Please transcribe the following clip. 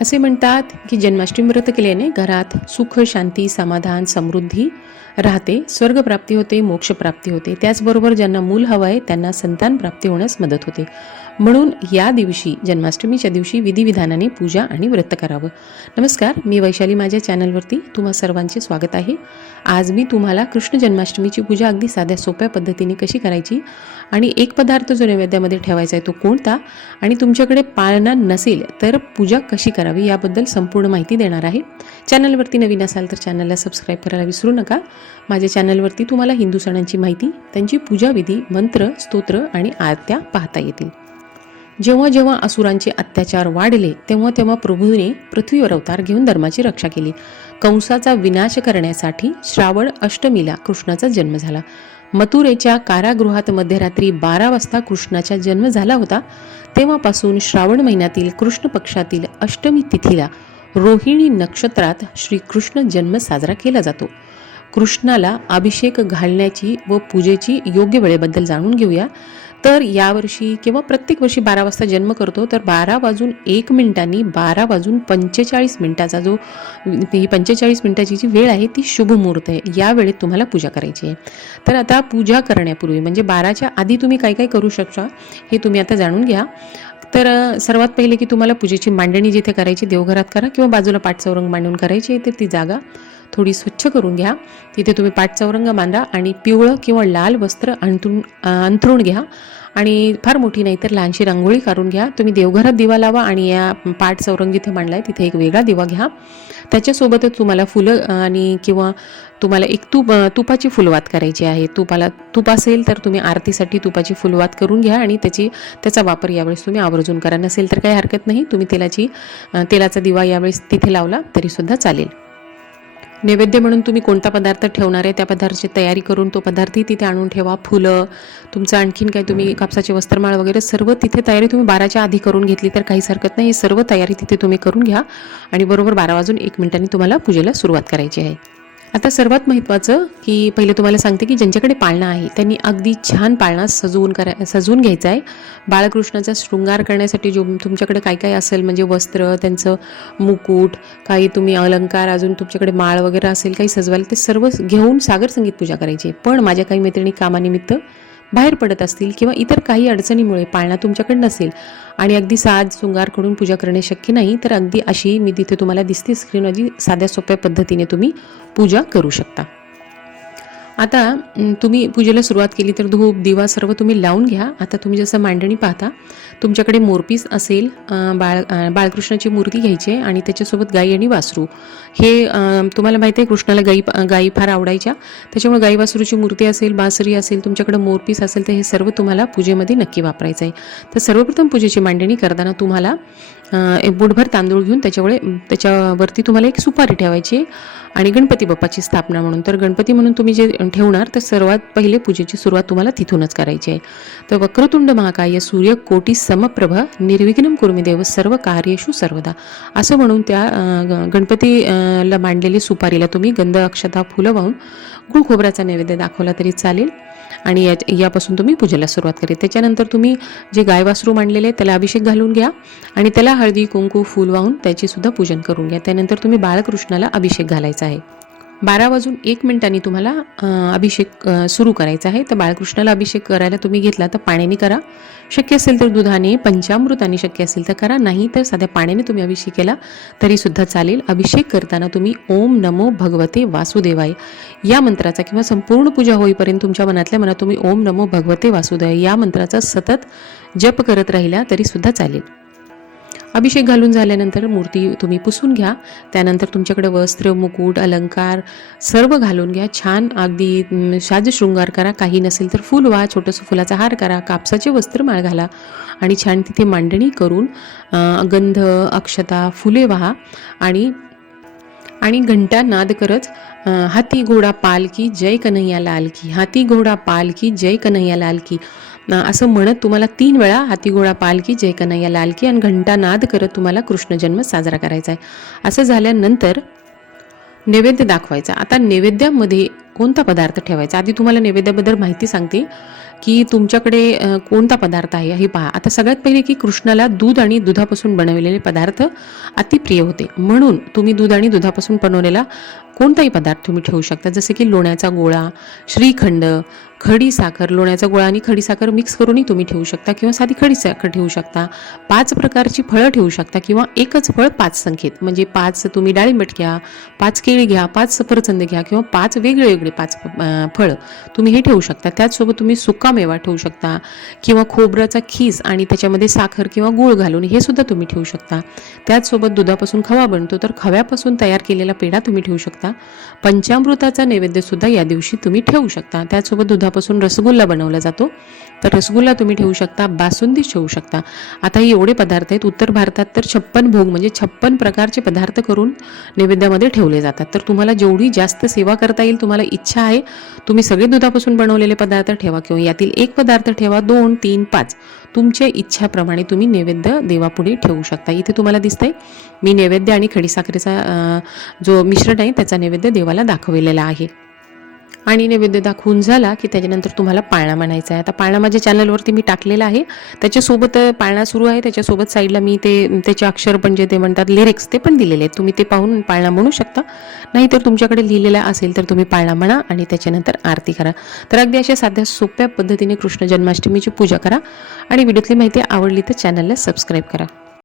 असे म्हणतात की जन्माष्टमी व्रत केल्याने घरात सुख शांती समाधान समृद्धी राहते स्वर्गप्राप्ती होते मोक्षप्राप्ती होते. त्याचबरोबर ज्यांना मूल हवं आहे त्यांना संतान प्राप्ती होण्यास मदत होते. म्हणून या दिवशी जन्माष्टमीच्या दिवशी विधिविधानाने पूजा आणि व्रत करावं. नमस्कार मी वैशाली माझ्या चॅनलवरती तुम्हा सर्वांचे स्वागत आहे. आज मी तुम्हाला कृष्ण जन्माष्टमीची पूजा अगदी साध्या सोप्या पद्धतीने कशी करायची आणि एक पदार्थ जो नैवेद्यामध्ये ठेवायचा आहे तो कोणता आणि तुमच्याकडे पाळणा नसेल तर पूजा कशी करावी? याबद्दल संपूर्ण माहिती देणार आहे. चॅनलवरती नवीन असाल तर चॅनलला सबस्क्राईब करायला विसरू नका. माझ्या चॅनलवरती तुम्हाला हिंदू सणांची माहिती त्यांची पूजाविधी मंत्र स्तोत्र आणि आरत्या पाहता येतील. जेव्हा जेव्हा असुरांचे अत्याचार वाढले तेव्हा तेव्हा प्रभूने पृथ्वीवर अवतार घेऊन धर्माची रक्षा केली. कंसाचा विनाश करण्यासाठी श्रावण अष्टमीला कृष्णाचा जन्म झाला. मथुरेच्या कारागृहात मध्यरात्री बारा वाजता कृष्णाचा जन्म झाला होता तेव्हापासून श्रावण महिन्यातील कृष्ण पक्षातील अष्टमी तिथीला रोहिणी नक्षत्रात श्रीकृष्ण जन्म साजरा केला जातो. कृष्णाला अभिषेक घालण्याची व पूजेची योग्य वेळेबद्दल जाणून घेऊया. तर यावर्षी किंवा प्रत्येक वर्षी बारा वाजता जन्म करतो तर बारा वाजून एक मिनिटांनी बारा वाजून पंचेचाळीस मिनिटाचा जो ही पंचेचाळीस मिनिटाची जी वेळ आहे ती शुभ मुहूर्त आहे. या वेळेत तुम्हाला पूजा करायची आहे. तर आता पूजा करण्यापूर्वी म्हणजे बाराच्या आधी तुम्ही काय काय करू शकता हे तुम्ही आता जाणून घ्या. तर सर्वात पहिले की तुम्हाला पूजेची मांडणी जिथे करायची देवघरात करा किंवा बाजूला पाठचौरंग मांडून करायची आहे तर ती जागा. थोडी स्वच्छ करून घ्या. तिथे तुम्ही पाठचौरंग मांडा आणि पिवळं किंवा लाल वस्त्र अंथरून अंथरून घ्या. आणि फार मोठी नाही तर लहानशी रांगोळी काढून घ्या. तुम्ही देवघरात दिवा लावा आणि या पाठ चौरंग जिथे मांडला आहे तिथे एक वेगळा दिवा घ्या. त्याच्यासोबतच तुम्हाला फुलं आणि किंवा तुम्हाला एक तूप तुपाची फुलवात करायची आहे. तुपाला तूप असेल तर तुम्ही आरतीसाठी तुपाची फुलवात करून घ्या आणि त्याची त्याचा वापर यावेळेस तुम्ही आवर्जून करा. नसेल तर काही हरकत नाही. तुम्ही तेलाची तेलाचा दिवा यावेळेस तिथे लावला तरीसुद्धा चालेल. नैवेद्य म्हणून तुम्ही कोणता पदार्थ ठेवणार आहे त्या पदार्थाची तयारी करून तो पदार्थही तिथे आणून ठेवा फुलं तुमचं आणखीन काय तुम्ही कापसाचे वस्त्रमाळ वगैरे सर्व तिथे तयारी तुम्ही बाराच्या आधी करून घेतली तर काहीच हरकत नाही. सर्व तयारी तिथे तुम्ही करून घ्या आणि बरोबर बारा वाजून एक मिनिटांनी तुम्हाला पूजेला सुरुवात करायची आहे. आता सर्वात महत्त्वाचं की पहिले तुम्हाला सांगते की ज्यांच्याकडे पाळणा आहे त्यांनी अगदी छान पाळणा सजवून करा सजवून घ्यायचा आहे बाळकृष्णाचा शृंगार करण्यासाठी जो तुमच्याकडे काय काय असेल म्हणजे वस्त्र त्यांचं मुकुट काही तुम्ही अलंकार अजून तुमच्याकडे माळ वगैरे असेल काही सजवायला ते सर्व घेऊन सागर संगीत पूजा करायची आहे. पण माझ्या काही मैत्रिणी कामानिमित्त बाहेर पडत असतील किंवा इतर काही अडचणीमुळे पाळणा तुमच्याकडे नसेल आणि अगदी साज सुंगारकडून पूजा करणे शक्य नाही तर अगदी अशी मी तिथे तुम्हाला दिसते स्क्रीनवर साध्या सोप्या पद्धतीने तुम्ही पूजा करू शकता. आता तुम्ही पूजेला सुरुवात केली तर धूप दिवा सर्व तुम्ही लावून घ्या. आता तुम्ही जसं मांडणी पाहता तुमच्याकडे मोरपीस असेल बाळ बाळकृष्णाची मूर्ती घ्यायची आहे आणि त्याच्यासोबत गाई आणि वासरू. हे तुम्हाला माहिती आहे कृष्णाला गाई गाई फार आवडायच्या. त्याच्यामुळे गाई वासरूची मूर्ती असेल बासरी असेल तुमच्याकडे मोरपीस असेल तर हे सर्व तुम्हाला पूजेमध्ये नक्की वापरायचं आहे तर सर्वप्रथम पूजेची मांडणी करताना तुम्हाला एक बुटभर तांदूळ घेऊन त्याच्यामुळे त्याच्यावरती तुम्हाला एक सुपारी ठेवायची आणि गणपती बाप्पाची स्थापना म्हणून. तर गणपती म्हणून तुम्ही जे ठेवणार तर सर्वात पहिले पूजेची सुरुवात तुम्हाला तिथूनच करायची आहे. तर वक्रतुंड महाकाय सूर्य कोटी समप्रभ निर्विघ्नम कुर्मी देव सर्व कार्येषु सर्वदा. असं म्हणून त्या गणपतीला ग- गणपती ला मांडलेली सुपारीला तुम्ही गंध अक्षता फुलं वाहून गुळ खोबऱ्याचा नैवेद्य दाखवला तरी चालेल आणि या यापासून तुम्ही पूजेला सुरुवात करेल. त्याच्यानंतर तुम्ही जे गाय वासरू मांडलेले आहे त्याला अभिषेक घालून घ्या आणि त्याला हळदी कुंकू फूल वाहून त्याची सुद्धा पूजन करून घ्या. त्यानंतर तुम्ही बाळकृष्णाला अभिषेक घालायचा आहे. बारा वाजून एक मिनिटांनी तुम्हाला अभिषेक सुरू करायचा आहे. तर बाळकृष्णाला अभिषेक करायला तुम्ही घेतला तर पाण्याने करा. शक्य असेल तर दुधाने पंचामृताने शक्य असेल तर करा. नाही तर साध्या पाण्याने तुम्ही अभिषेक केला तरीसुद्धा चालेल. अभिषेक करताना तुम्ही ओम नमो भगवते वासुदेवाय. या मंत्राचा किंवा संपूर्ण पूजा होईपर्यंत तुमच्या मनातल्या मनात तुम्ही ओम नमो भगवते वासुदेवाय या मंत्राचा सतत जप करत राहिला तरीसुद्धा चालेल. अभिषेक घालून झाल्यानंतर मूर्ती तुम्ही पुसून घ्या. त्यानंतर तुमच्याकडे वस्त्र मुकुट अलंकार सर्व घालून घ्या. छान अगदी साजशृंगार शृंगार करा. काही नसेल तर फूल व्हा. छोटंसं फुलाचा हार करा. कापसाचे वस्त्रमाळ घाला. आणि छान तिथे मांडणी करून गंध अक्षता फुले व्हा. आणि आणि घंटा नाद करत हाती घोडा पालकी जय कन्हैया लाल की. हाती घोडा पालकी जय कन्हैया लाल की. असं म्हणत तुम्हाला तीन वेळा हातीगोळा घोडा पालकी जय कन्हैया लालकी आणि घंटा नाद करत तुम्हाला कृष्ण जन्म साजरा करायचा आहे. असं झाल्यानंतर नैवेद्य दाखवायचा. आता नैवेद्यामध्ये कोणता पदार्थ ठेवायचा? आधी तुम्हाला नैवेद्याबद्दल माहिती सांगते की तुमच्याकडे कोणता पदार्थ आहे हे पहा. आता सगळ्यात पहिले की कृष्णाला दूध आणि दुधापासून बनवलेले पदार्थ अतिप्रिय होते. म्हणून तुम्ही दूध आणि दुधापासून बनवलेला कोणताही पदार्थ तुम्ही ठेवू शकता. जसे की लोण्याचा गोळा श्रीखंड खडी साखर लोण्याचा गोळा आणि खडी साखर मिक्स करूनही तुम्ही ठेवू शकता किंवा साधी खडी साखर ठेवू शकता. पाच प्रकारची फळं ठेवू शकता किंवा एकच फळ पाच संख्येत. म्हणजे पाच तुम्ही डाळिंबट घ्या पाच केळी घ्या पाच सफरचंद घ्या किंवा पाच वेगळे वेगळे पाच फळं तुम्ही हे ठेवू शकता. त्याचसोबत तुम्ही सुका मेवा ठेवू शकता किंवा खोबऱ्याचा खीस आणि त्याच्यामध्ये साखर किंवा गूळ घालून हे सुद्धा तुम्ही ठेवू शकता. त्याचसोबत दुधापासून खवा बनतो तर खव्यापासून तयार केलेला पेढा तुम्ही ठेवू शकता. पंचामृताचा नैवेद्यसुद्धा या दिवशी तुम्ही ठेवू शकता. त्याचसोबत दुधापासून रसगुल्ला बनवला जातो. तर रसगुल्ला तुम्ही ठेवू शकता बासुंदी ठेवू शकता. आता हे एवढे पदार्थ आहेत उत्तर भारतात तर छप्पन भोग म्हणजे छप्पन प्रकारचे पदार्थ करून नैवेद्यामध्ये ठेवले जातात. तर तुम्हाला जेवढी जास्त सेवा करता येईल तुम्हाला इच्छा आहे तुम्ही सगळे दुधापासून बनवलेले पदार्थ ठेवा किंवा यातील एक पदार्थ ठेवा दोन तीन पाच. तुमच्या इच्छाप्रमाणे तुम्ही नैवेद्य देवापुढे ठेवू शकता. इथे तुम्हाला दिसतंय मी नैवेद्य आणि खडीसाखरेचा जो मिश्रण आहे त्याचा नैवेद्य देवाला दाखवलेला आहे. आणि नैवेद्य दाखवून झाला की त्याच्यानंतर तुम्हाला पाळणा म्हणायचा आहे. आता पाळणा माझ्या चॅनलवरती मी टाकलेला आहे. त्याच्यासोबत पाळणा सुरू आहे. त्याच्यासोबत साईडला मी ते त्याचे अक्षर पण जे ते म्हणतात लिरिक्स ते पण दिलेले आहेत. तुम्ही ते पाहून पाळणा म्हणू शकता. नाहीतर तुमच्याकडे लिहिलेला असेल तर तुम्ही पाळणा म्हणा आणि त्याच्यानंतर आरती करा. तर अगदी अशा साध्या सोप्या पद्धतीने कृष्ण जन्माष्टमीची पूजा करा आणि व्हिडिओतली माहिती आवडली तर चॅनलला सबस्क्राईब करा.